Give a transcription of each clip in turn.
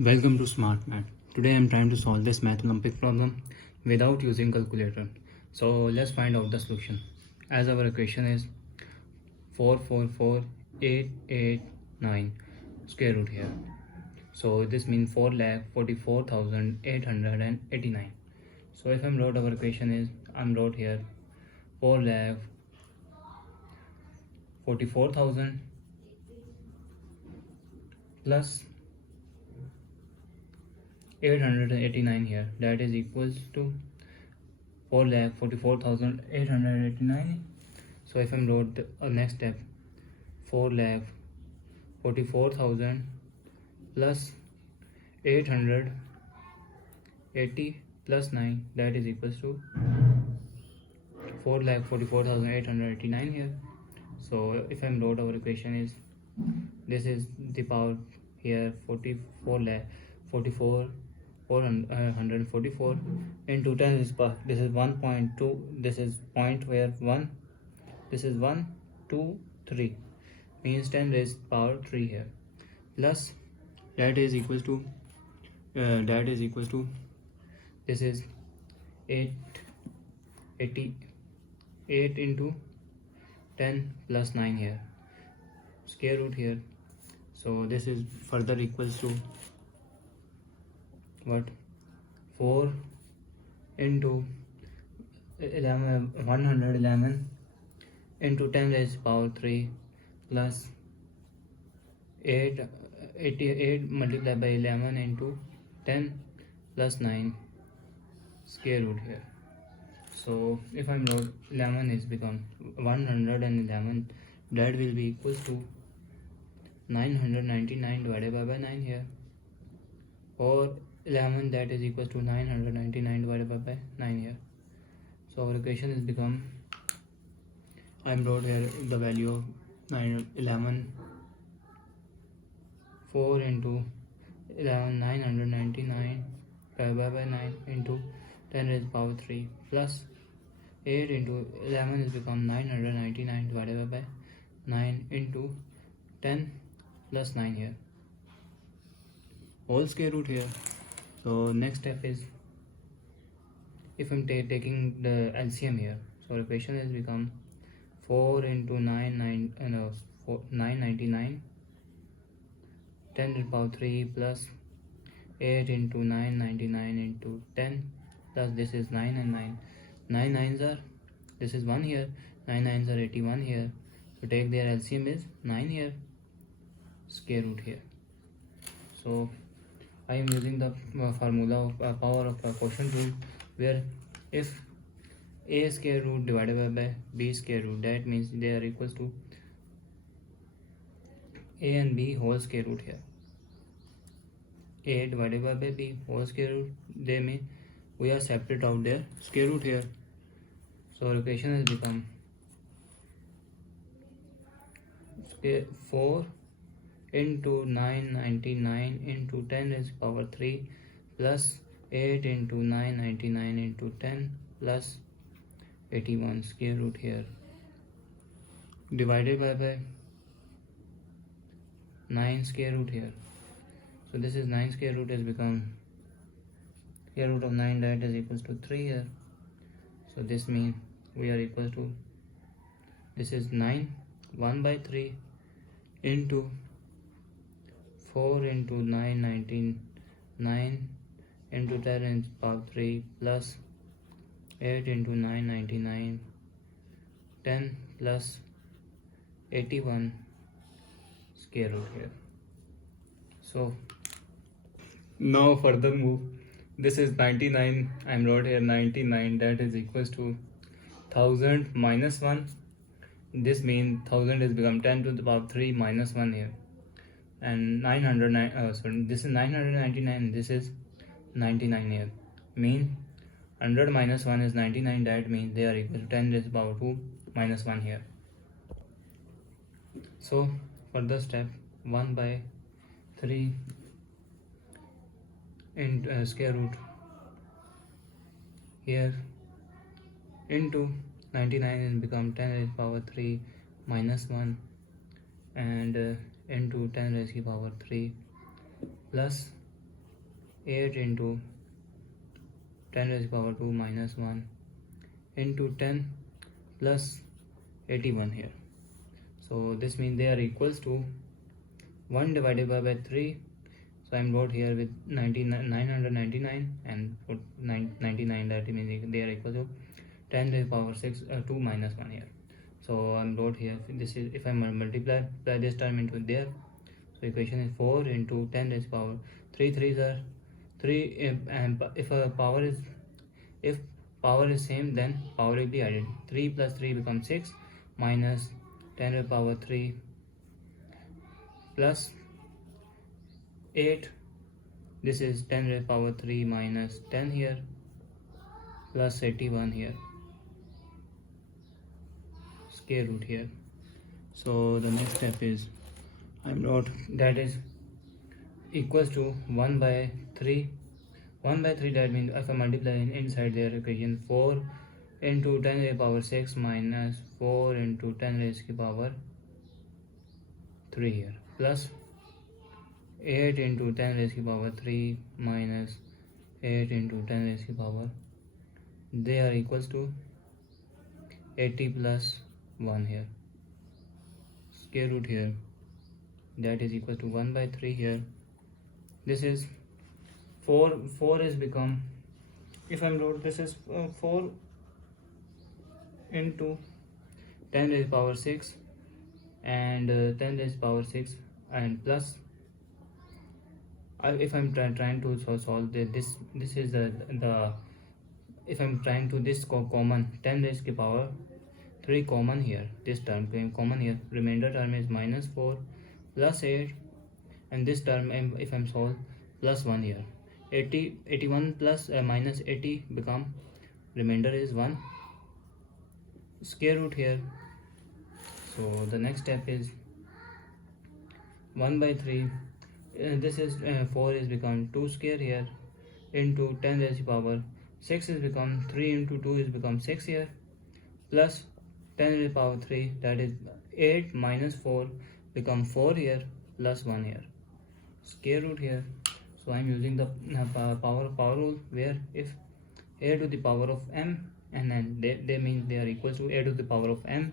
Welcome to Smart Math. Today I am trying to solve this Math Olympic problem without using calculator. So let's find out the solution. As our equation is 444,889 square root here. So this means 4,44,889. So if I'm wrote our equation is I'm wrote here 4,44,000 plus 889 here, that is equals to 4,44,889. So if I'm wrote the next step 4,44,000 plus 880 plus 9, that is equals to 4,44,889 here. So if I'm wrote our equation is this is the power here 4,444 into 10 is power. This is 1.2. This is point where 1. This is 1, 2, 3. Means 10 raised power 3 here. Plus that is equals to this is 888 into 10 plus 9 here. Square root here. So this is further equals to what 4 into 111 into 10 raised power 3 plus 88 multiplied by 11 into 10 plus 9 square root here. So if I'm wrote 11 is become 111, that will be equals to 999 divided by 9 here, or 11 that is equals to 999 divided by 9 here. So our equation is become I'm wrote here the value of 11 4 into 11 999 divided by 9 into 10 raised power 3 plus 8 into 11 is become 999 divided by 9 into 10 plus 9 here, whole square root here. So next step is if I'm taking the LCM here, so equation has become 4 into 999 10 to the power 3 plus 8 into 999 into 10 plus this is 9 and 9. 9 nines are, this is 1 here, 9 nines are 81 here. So take their LCM is 9 here, square root here. So I am using the formula of power of quotient rule, where if a square root divided by b square root, that means they are equals to a and b whole square root here. A divided by b whole square root, they mean we are separate out their square root here. So our equation has become 4 into 999 into 10 raised power 3 plus 8 into 999 into 10 plus 81 square root here, divided by 9 square root here. So this is 9 square root has become square root of 9, that is equals to 3 here. So this means we are equal to, this is 9 1 by 3 into 4 into 999 into 10 raised power 3 plus 8 into 999 10 plus 81 square root here. So now further move, this is 99, I'm wrote here 99, that is equals to 1000 minus 1. This means 1000 is become 10 to the power 3 minus 1 here, and 909 this is 999, this is 99 here. Mean 100 minus 1 is 99, that means they are equal to 10 raised to the power 2 minus 1 here. So further step 1 by 3 in square root here into 99 is become 10 raised to the power 3 minus 1 and into 10 raised to the power 3 plus 8 into 10 raised to the power 2 minus 1 into 10 plus 81 here. So this means they are equals to 1 divided by 3. So I'm wrote here with 999 and put 99, that means they are equal to 10 raised to the power 6 2 minus 1 here. So I'm wrote here, this is, if I multiply this term into there, so equation is 4 into 10 raised to the power 3 3s are 3, and if power is same, then power will be added. 3 plus 3 becomes 6 minus 10 to the power 3 plus 8, this is 10 to the power 3 minus 10 here plus 81 here, square root here. So the next step is I'm wrote that is equals to 1 by 3. 1 by 3, that means if I multiply inside their equation 4 into 10 raised to the power 6 minus 4 into 10 raised to the power 3 here plus 8 into 10 raised to the power 3 minus 8 into 10 raised to the power, they are equals to 80 plus 1 here, square root here, that is equal to 1 by 3 here. This is 4 is become, if I'm wrote this is 4 into 10 raised to the power 6 and 10 raised to the power 6 and plus, if I'm trying to solve this is the if I'm trying to this common 10 raised to the power 3 common here, this term common here, remainder term is minus 4 plus 8, and this term if I'm solve plus 1 here, 81 plus minus 80 become remainder is 1, square root here. So the next step is 1 by 3, this is 4 is become 2 square here into 10 raised to the power 6 is become 3 into 2 is become 6 here plus 10 raised to the power 3, that is 8 minus 4 become 4 here plus 1 here, square root here. So I'm using the power rule, where if a to the power of m and n, they mean they are equal to a to the power of m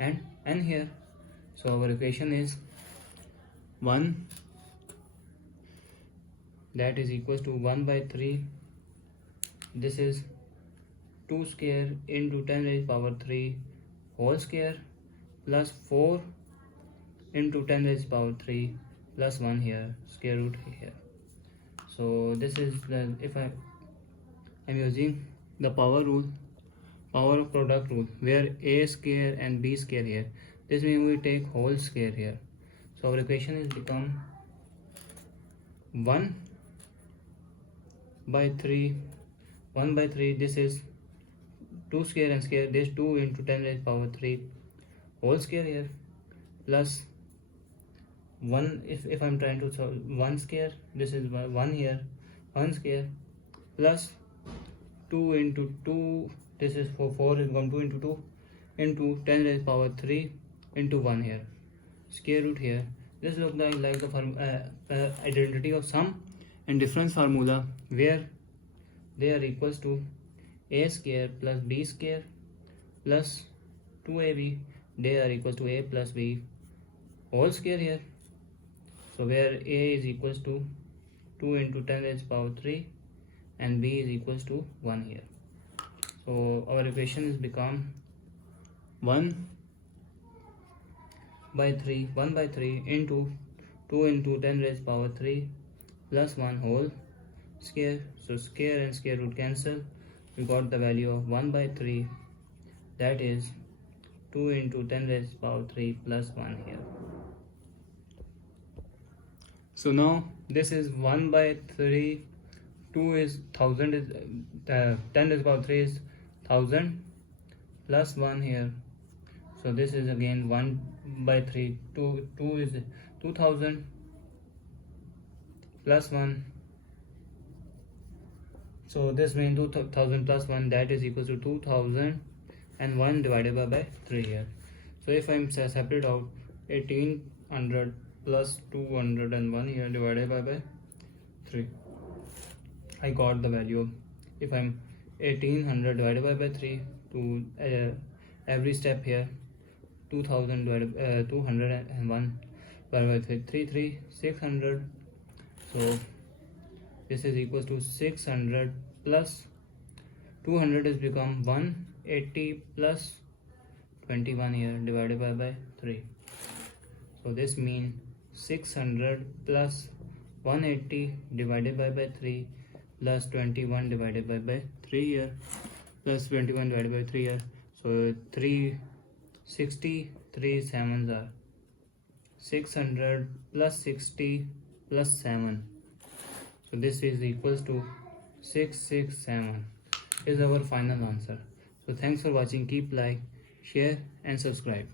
and n here. So our equation is 1, that is equals to 1 by 3, this is 2 square into 10 raised to the power 3 whole square plus 4 into 10 raised to the power 3 plus 1 here, square root here. So this is the, if I'm using the power rule, power of product rule, where a square and b square here, this means we take whole square here. So our equation is become 1 by 3, this is 2 square and square, this 2 into 10 raised to the power 3 whole square here plus 1, if I'm trying to solve 1 square, this is 1 here, 1 square plus 2 into 2, this is 4 is become 2 into 2 into 10 raised to the power 3 into 1 here, square root here. This looks like the identity of sum and difference formula, where they are equals to a square plus b square plus 2ab, they are equals to a plus b whole square here. So where a is equals to 2 into 10 raised to the power 3 and b is equals to 1 here. So our equation is become 1 by 3 into 2 into 10 raised to the power 3 plus 1 whole square. So square and square root cancel, we got the value of 1 by 3, that is 2 into 10 raised to the power 3 plus 1 here. So now this is 1 by 3, 2 is 1000 is 10 raised to the power 3 is 1000 plus 1 here. So this is again 1 by 3, 2 is 2000 plus 1. So this means 2000 plus 1, that is equal to 2000 and 1 divided by 3 here. So if I'm separate out 1800 plus 201 here divided by 3. I got the value. If I'm 1800 divided by 3 to every step here, 2000 201 divided by 3 600. So this is equals to 600 plus 200 is become 180 plus 21 here divided by 3. So this means 600 plus 180 divided by 3 plus 21 divided by 3 here plus 21 divided by 3 here. So 3 sevens are 600 plus 60 plus 7. So this is equals to 667 is our final answer. So thanks for watching. Keep like, share and subscribe.